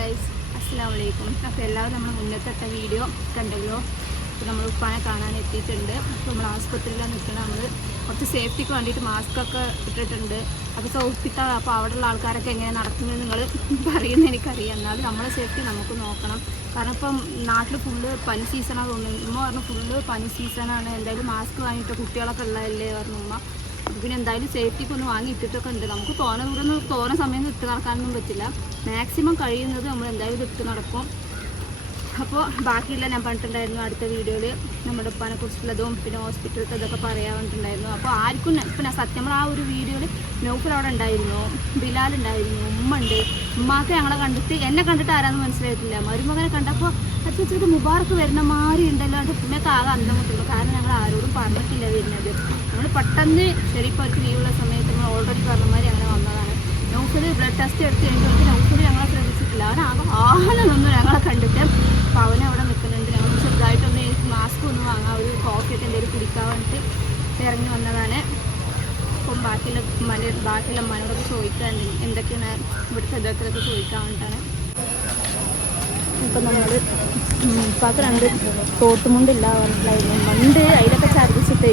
Guys അസ്സാം വലൈക്കും അപ്പോൾ എല്ലാവരും നമ്മൾ മുന്നത്തെ വീഡിയോ കണ്ടല്ലോ? അപ്പോൾ നമ്മൾ ഉപ്പാനെ കാണാൻ എത്തിയിട്ടുണ്ട്. അപ്പോൾ നമ്മൾ ആസ്പത്രിയിലാണ് നിൽക്കുന്നത് നമ്മൾ കുറച്ച് സേഫ്റ്റിക്ക് വേണ്ടിയിട്ട് മാസ്ക് ഒക്കെ ഇട്ടിട്ടുണ്ട്. അപ്പോൾ ഹോസ്പിറ്റൽ അപ്പോൾ അവിടെയുള്ള ആൾക്കാരൊക്കെ എങ്ങനെ നടക്കുന്നത് നിങ്ങൾ പറയുന്നത് എനിക്കറിയാം. എന്നാലും നമ്മളെ സേഫ്റ്റി നമുക്ക് നോക്കണം. കാരണം ഇപ്പം നാട്ടിൽ ഫുള്ള് പനി സീസണാണ് തോന്നുന്നത് ഉമ്മ പറഞ്ഞു ഫുള്ള് പനി സീസണാണ് എന്തായാലും മാസ്ക് വാങ്ങിയിട്ട് കുട്ടികളൊക്കെ ഉള്ളതല്ലേ? പറഞ്ഞു ഉമ്മ. പിന്നെ എന്തായാലും സേഫ്റ്റിക്ക് ഒന്ന് വാങ്ങി ഇട്ടിട്ടൊക്കെ ഉണ്ട്. നമുക്ക് തോന ദൂരം ഒന്നും തോന സമയം ഇട്ട് നടക്കാനൊന്നും പറ്റില്ല. മാക്സിമം കഴിയുന്നത് നമ്മൾ എന്തായാലും ഇട്ട് നടക്കും. അപ്പോൾ ബാക്കിയുള്ള ഞാൻ പറഞ്ഞിട്ടുണ്ടായിരുന്നു അടുത്ത വീഡിയോയിൽ നമ്മുടെ ഉപ്പാനെ കുറിച്ചുള്ളതും പിന്നെ ഹോസ്പിറ്റലത്തെ ഇതൊക്കെ പറയാൻ വേണ്ടിയിട്ടുണ്ടായിരുന്നു അപ്പോൾ ആർക്കും പിന്നെ സത്യം ആ ഒരു വീഡിയോയിൽ നൗഫർ അവിടെ ഉണ്ടായിരുന്നു ബിലാൽ ഉണ്ടായിരുന്നു ഉമ്മ ഉണ്ട്. ഉമ്മാക്ക് ഞങ്ങളെ കണ്ടിട്ട് എന്നെ കണ്ടിട്ട് ആരാന്ന് മനസ്സിലായിട്ടില്ല. മരുമകനെ കണ്ടപ്പോൾ അച്ഛത് മുബാർക്ക് വരുന്ന മാറി ഉണ്ടല്ലോ. ഉമ്മയൊക്കെ ആകെ അന്തം കിട്ടുള്ളൂ കാരണം ഞങ്ങൾ ആരോടും പറഞ്ഞിട്ടില്ല. നമ്മൾ പെട്ടെന്ന് ശരിക്കും ലീവുള്ള സമയത്ത് നമ്മൾ ഓൾറെഡി പറഞ്ഞമാരി അങ്ങനെ വന്നതാണ്. നൗഫൽ ബ്ലഡ് ടെസ്റ്റ് എടുത്ത് കഴിഞ്ഞിട്ട് നൗഫൽ ഞങ്ങളെ ശ്രദ്ധിച്ചിട്ടില്ല. അവൻ ആകെ നിന്ന് ഞങ്ങളെ കണ്ടിട്ട് അപ്പോൾ അവനെ അവിടെ നിൽക്കുന്നുണ്ട് ഞങ്ങൾ ചെറുതായിട്ടൊന്ന് മാസ്ക് ഒന്ന് വാങ്ങാം ഒരു ഒക്കെ എന്തെങ്കിലും കുടിക്കാൻ വേണ്ടിയിട്ട് ഇറങ്ങി വന്നതാണ്. അപ്പം ബാക്കിയുള്ള മല ബാക്കിയുള്ള മനോടൊക്കെ ചോദിക്കാൻ എന്തൊക്കെയാണ് ഇവിടുത്തെ ഇതൊക്കെ ചോദിക്കാൻ വേണ്ടിയിട്ടാണ് ഇപ്പം നമ്മൾ ഉപ്പാക്ക് രണ്ട് തോട്ടുമുണ്ടില്ല പറഞ്ഞിട്ടുണ്ടായിരുന്നു മണ്ട് അതിലൊക്കെ ഛർദ്ദിച്ചിട്ടേ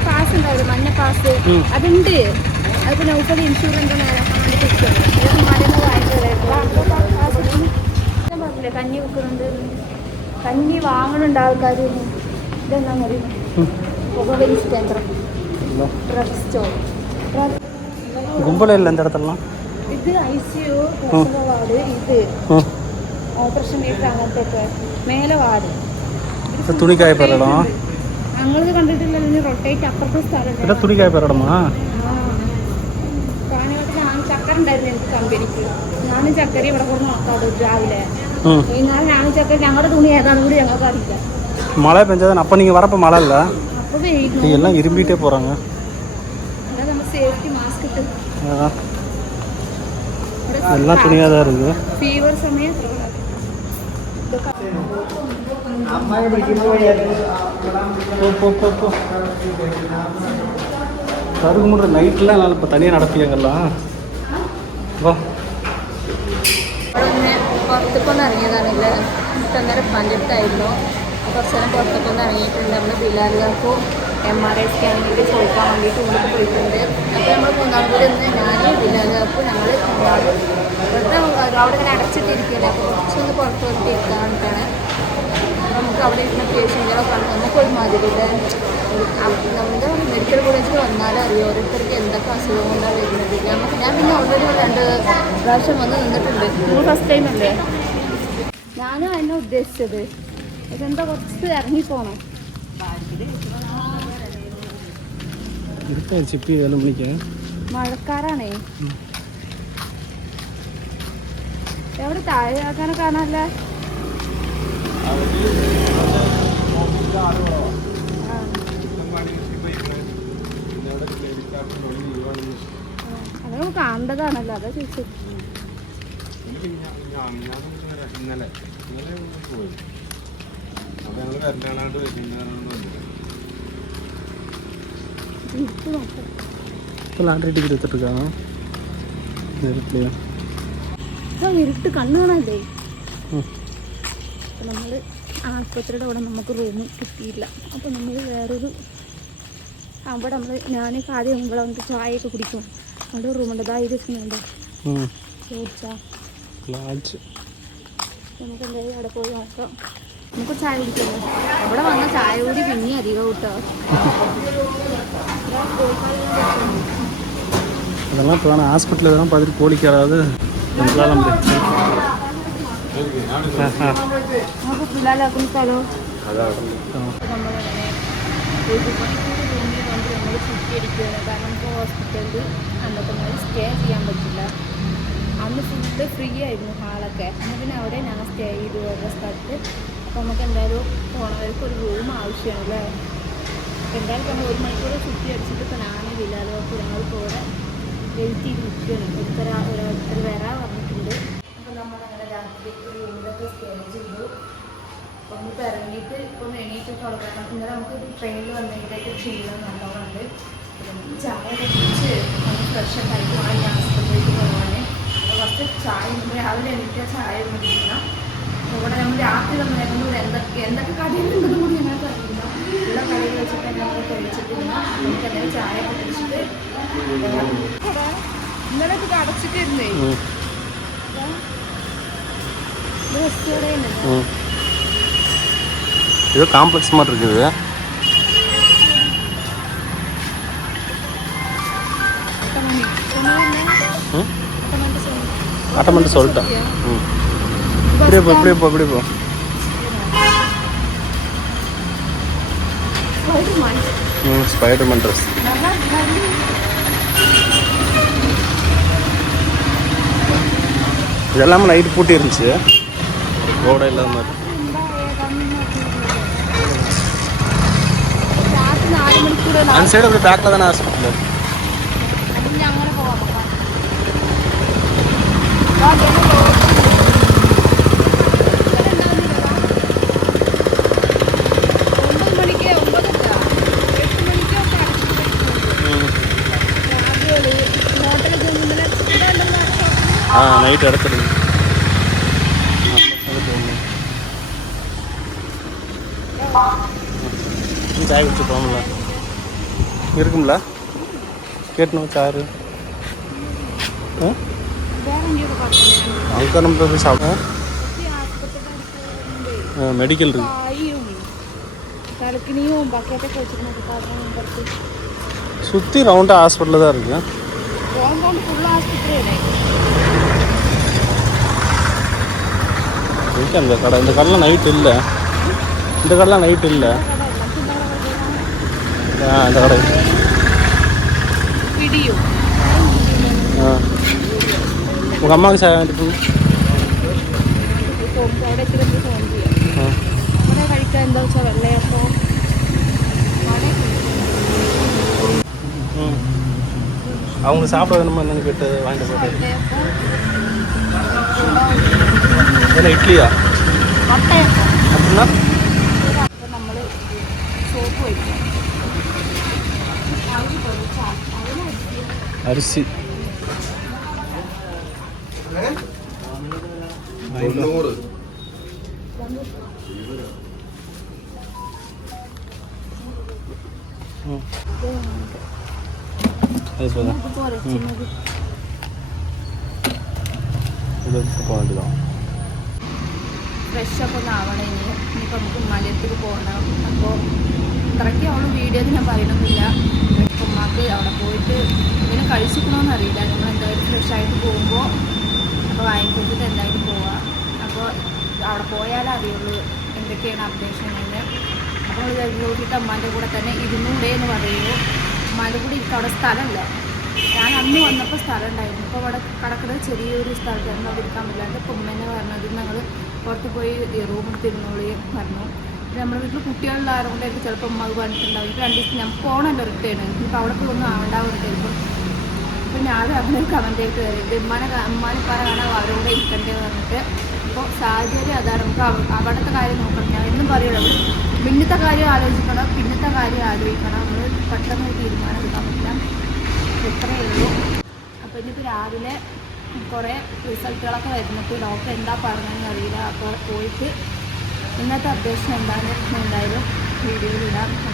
പാസ് ഉണ്ടാവില്ല മഞ്ഞ പാസ് ഉം. അതുണ്ട് അതിപ്പോൾ നൗഫൽ ഇൻഷുറൻസ് നേരാക്കാൻ വേണ്ടി കിട്ടും മരുന്ന് വാങ്ങിച്ചു ഞാൻ പറഞ്ഞില്ലേ കഞ്ഞി വെക്കുന്നുണ്ട് കഞ്ഞി വാങ്ങണുണ്ട് ആൾക്കാർ ഇതെന്താ പറയുന്നത് ഉം. പുകവലിസ് കേന്ദ്രം ഇല്ല. ഡ്രഗ് സ്റ്റോർ ಗುಂಪಲೇ ಇಲ್ಲ ಅಂತ ಹೇಳ್ತಾರಲ್ಲ ഇത് ഐ സി യു വാർഡ് ഇത് ಹ್ಞೂ ഓപ്പറേഷൻ തിയേറ്റർ അങ്ങനത്തെ ഒക്കെ മേലെ വാർഡ് ತುಣಿಕಾಯಿ ಬರಲ್ಲ ഞങ്ങളത് കണ്ടിട്ടില്ല റൊട്ടേറ്റ് അപ്പുറത്തെ സ്ഥലം തുണിക്കായ പേരടമാ കാനകത്തിൽ ഞാൻ ചക്കര എനിക്ക് കമ്പനിക്ക് ഞാനും ചക്കര ഇവിടെ കൊണ്ട് നോക്കാതെ രാവിലെ ഞാൻ ഞാനും ചക്കര ഞങ്ങളുടെ തുണി ഏതാണെന്ന് കൂടി ഞങ്ങൾക്ക് അറിയിക്കാം மழை பெஞ்சது அப்போ நீங்கள் வரப்போ மழை இல்லை நீங்கள் எல்லாம் இரும்பிகிட்டே போகிறாங்க எல்லாம் ഫീവർ സമയം ഇതൊക്കെ போ போ போ போ கருக்கு முறை நைட்லாம் என்னால் இப்போ தனியாக நடப்பியாங்கல்லாம் வா അവിടെ ഇങ്ങനെ പുറത്തേക്കൊന്ന് ഇറങ്ങിയതാണെങ്കിൽ ഇഷ്ടന്നേരം പഞ്ചത്തായിരുന്നു കുറച്ച് നേരം പുറത്തേക്കൊന്ന് ഇറങ്ങിയിട്ടുണ്ട് നമ്മൾ ബിലാലുകാർക്കും എം ആർ ഐ സ്കാനിങ്ങിൽ ചോദിക്കാൻ വേണ്ടിയിട്ട് ഉള്ളിൽ പോയിട്ടുണ്ട് അപ്പോൾ നമ്മൾ മൂന്നാം കൂടി ഒന്ന് ഞാൻ ബിലാലുകാർക്കും ഞങ്ങൾ മൂന്നാളും വെറുതെ അവിടെ ഇങ്ങനെ അടച്ചിട്ടിരിക്കില്ല അപ്പോൾ കുറച്ചൊന്ന് പുറത്ത് വന്നിട്ട് ഇരിക്കാൻ വേണ്ടിയിട്ടാണ് അപ്പോൾ നമുക്ക് അവിടെ ഇരുന്ന പേഷ്യന്റുകളെ കാണുമ്പോൾ നമുക്ക് മതിലിടെ നമ്മുടെ മെഡിക്കൽ കോളേജിൽ വന്നാൽ അറിയാം ഓരോരുത്തർക്ക് എന്തൊക്കെ അസുഖം കൊണ്ടാണ് വരുന്നത്. നമുക്ക് ഞാൻ പിന്നെ ഓൾറെഡി രണ്ട് പ്രാവശ്യം വന്ന് നിന്നിട്ടുണ്ട്. ഫസ്റ്റ് ടൈം അല്ലേ? ഞാനും അതിനെ ഉദ്ദേശിച്ചത്. ഇതെന്താ കുറച്ച് ഇറങ്ങിപ്പോണം. മഴക്കാരാണേ എവിടെ താഴെ ആക്കാനൊക്കെ കാണാല്ലേ അത് നമുക്ക് കാണേണ്ടതാണല്ലോ അതാ ചോദിച്ചത്. ഇന്നലെ ഇന്നലെ പോയി അപ്പൊ ഞങ്ങൾ വരണ്ടാണ്ട് വരുന്നുണ്ട് ഇരുട്ട് കണ്ണു കാണാതെ ഉം. നമ്മൾ ആസ്പത്രിയുടെ കൂടെ നമുക്ക് റൂം കിട്ടിയില്ല അപ്പോൾ നമ്മൾ വേറൊരു അവിടെ നമ്മൾ ഞാൻ ആദ്യം ഇവിടെ വന്നിട്ട് ചായയൊക്കെ കുടിക്കും അവിടെ റൂമുണ്ട് ഇതാ ഇത് ഉണ്ട് ம் ചോദിച്ചാൽ லாட்ஜ் നമുക്ക് എന്തായാലും അവിടെ പോയി നോക്കാം നമുക്ക് ചായ കുടിക്കാം അവിടെ വന്ന ചായ കൂടി പിന്നെ അധികം കിട്ടോ அதெல்லாம் இப்போ வேணாம் ஹாஸ்பிட்டலில் இதெல்லாம் பார்த்துட்டு கோழிக்கு யாராவது நம்மளால முடியாது കൊണ്ട് നമ്മൾ ചുറ്റിയടിക്കുകയാണ് കാരണം നമുക്ക് ഹോസ്പിറ്റലിൽ അന്നത്തെ സ്റ്റേ ചെയ്യാൻ പറ്റില്ല അന്ന് ഫുള്ള് ഫ്രീ ആയിരുന്നു ഹാളൊക്കെ അന്ന് അവിടെ ഞങ്ങൾ സ്റ്റേ ചെയ്തു ഓരോ അപ്പോൾ നമുക്ക് എന്തായാലും ഒരു റൂം ആവശ്യമാണ് എന്തായാലും ഒരു മണിക്കൂർ ചുറ്റി അടിച്ചിട്ട് ഇപ്പോൾ ഞാൻ ഞങ്ങൾ കൂടെ വെയിറ്റ് ചെയ്ത് നിൽക്കുകയാണ് ഒരുത്തര ഓരോരുത്തർ വരാൻ പറഞ്ഞിട്ടുണ്ട് റൂമിലൊക്കെ സ്റ്റേ ചെയ്തു ഒന്ന് പിറങ്ങിയിട്ട് ഇപ്പം എണീറ്റ് തുടങ്ങണം ഇന്നലെ നമുക്ക് ട്രെയിനിൽ വന്നതിന്റെയൊക്കെ ക്ഷീണം നല്ലോണമുണ്ട് ചായ കുടിച്ച് ഒന്ന് ഫ്രഷ് ആയിട്ട് വേണം ഞാൻ ആസ്പത്രിയിലേക്ക് പോകാൻ കുറച്ച് ചായ രാവിലെ എണീറ്റ് ചായ കുടിക്കണം ഇവിടെ നമ്മൾ രാത്രി വന്നായിരുന്നു എന്തൊക്കെ എന്തൊക്കെ കടയിലുണ്ടെന്ന് കൂടി ഞങ്ങൾക്ക് അറിയില്ല ഉള്ള കടയിൽ വെച്ചിട്ട് ഞങ്ങൾ കഴിച്ചിട്ടില്ല നമുക്ക് എന്തെങ്കിലും ചായ കുടിച്ചിട്ട് ഇന്നലെ ഇത് അടച്ചിട്ടിരുന്നേ ஏதோ காம்ப்ளெக்ஸ் மாதிரி இருக்குது. அட்டமெண்ட் சொல்லிட்டேன் ம். இப்படியே போ இப்படியே போ இப்படியே போ. ம் ஸ்பைடர்மேன் ட்ரெஸ் இதெல்லாமே நைட்டு பூட்டி இருந்துச்சு. ரோடே இல்லாத மாதிரி அந்த சைடு அப்படி பேக்கில் தானே ஹாஸ்பிட்டல் சாய் குடிச்சு போகணும்ல. இருக்கும்ல? கேட்டணும் சாரு. அங்கே நம்ம போய் சாப்பிடுவோம் மெடிக்கல் இருக்கு. சுற்றி ரவுண்டாக ஹாஸ்பிட்டலில் தான் இருக்கு. அந்த கடை? இந்த கடையில் நைட் இல்லை. இந்த கடைலாம் நைட் இல்லை. ஆ இந்த கடை. ஆ. உங்கள் அம்மாவுக்கு சார் வாங்கிட்டு அவங்க சாப்பிட வேணுமா என்னன்னு கேட்டு வாங்கிட்டு போட்டு இட்லியா? அப்படின்னா? അരിസി ഫ്രഷപ്പൊന്നാവണേ ഇനി. ഇനിയിപ്പോൾ നമുക്ക് മലയത്തിൽ പോകണം. അപ്പോൾ ഇത്രയ്ക്ക് അവൾ വീഡിയോ ഞാൻ പറയണമെന്നില്ല ഉമ്മാക്ക് അവിടെ പോയിട്ട് ഇങ്ങനെ കഴിച്ചിക്കണമെന്ന് അറിയില്ല. ഞങ്ങൾ എന്തായാലും ഫ്രഷ് ആയിട്ട് പോകുമ്പോൾ അപ്പോൾ വാങ്ങിക്കൊണ്ടിട്ട് എന്തായാലും പോവാം. അപ്പോൾ അവിടെ പോയാലേ അറിയുള്ളൂ എന്തൊക്കെയാണ് അപ്ഡേഷൻ എന്ന്. അപ്പോൾ നോക്കിയിട്ട് അമ്മാന്റെ കൂടെ തന്നെ ഇരുന്നൂടെ എന്ന് പറയുമ്പോൾ അമ്മാന്റെ കൂടെ എനിക്ക് അവിടെ സ്ഥലമില്ല. ഞാൻ അന്ന് വന്നപ്പോൾ സ്ഥലം ഉണ്ടായിരുന്നു ഇപ്പോൾ അവിടെ കിടക്കുന്നത് ചെറിയൊരു സ്ഥലത്തായിരുന്നു അവിടെ ഇരിക്കാൻ പറ്റില്ലാണ്ട് ഇപ്പോൾ ഉമ്മേനെ പറഞ്ഞത് ഞങ്ങൾ പുറത്ത് പോയി റൂം എടുത്തിരുന്നോളി പറഞ്ഞു. നമ്മുടെ വീട്ടിൽ കുട്ടികളിലായതുകൊണ്ടായിരിക്കും ചിലപ്പോൾ ഉമ്മ അത് പറഞ്ഞിട്ടുണ്ടാവും. ഇപ്പോൾ രണ്ട് ദിവസം ഞാൻ പോകണമല്ലോ റിട്ടേൺ ഇപ്പം അവിടെ പോയി ഒന്നും ആവണ്ട പറഞ്ഞിട്ടായിരിക്കും. അപ്പം ഞാൻ അവനെ കമന്റ് ആയിട്ട് കയറിയിട്ട് ഉമ്മാനെ ഉമ്മാനെ പറ കാണാൻ അവരോട് ഇരിക്കണ്ടേ പറഞ്ഞിട്ട് അപ്പോൾ സാഹചര്യം അതാണ്. നമുക്ക് അവിടുത്തെ കാര്യം നോക്കണം. ഞാൻ എന്നും പറയുള്ളൂ. പിന്നത്തെ കാര്യം ആലോചിക്കണം. പിന്നത്തെ കാര്യം ആലോചിക്കണം നമ്മൾ പെട്ടെന്ന് തീരുമാനം എടുക്കാൻ പറ്റില്ല എത്രയേ ഉള്ളൂ. അപ്പോൾ ഇനിയിപ്പോൾ രാവിലെ കുറേ റിസൾട്ടുകളൊക്കെ വരുന്നപ്പോൾ ഡോക്ടർ എന്താ പറഞ്ഞതെന്ന് അറിയില്ല. അപ്പോൾ പോയിട്ട് ഇന്നത്തെ അപ്ഡേഷൻ എന്താണെന്ന് എന്തായാലും അപ്പോൾ